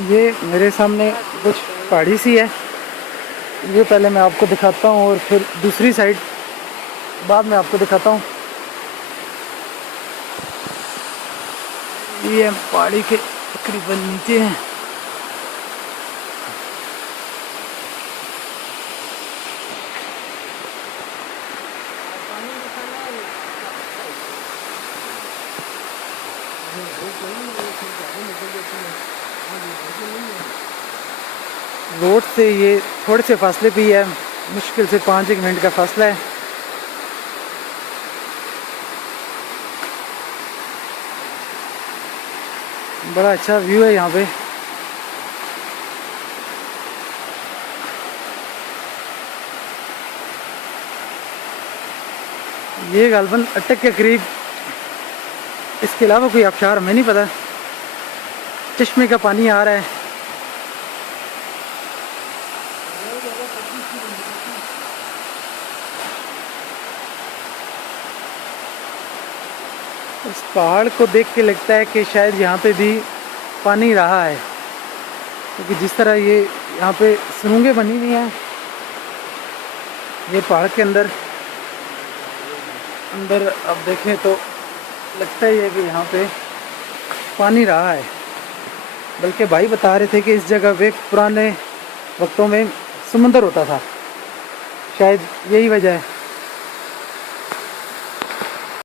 ये मेरे सामने कुछ पहाड़ी सी है, ये पहले मैं आपको दिखाता हूँ और फिर दूसरी साइड बाद में आपको दिखाता हूँ। ये हम पहाड़ी के तकरीबन नीचे हैं। रोड से ये थोड़े से फासले पे ही है, मुश्किल से 5-1 मिनट का फासला है। बड़ा अच्छा व्यू है यहाँ पे। ये गालबन अटक के करीब, इसके अलावा कोई आबशार हमें नहीं पता। चश्मे का पानी आ रहा है। इस पहाड़ को देख के लगता है कि शायद यहाँ पे भी पानी रहा है, क्योंकि जिस तरह ये यहाँ पे सुरंगें बनी हुई हैं ये पहाड़ के अंदर अब देखें तो लगता ही है कि यहाँ पे पानी रहा है। बल्कि भाई बता रहे थे कि इस जगह पे पुराने वक्तों में समुंदर होता था, शायद यही वजह है।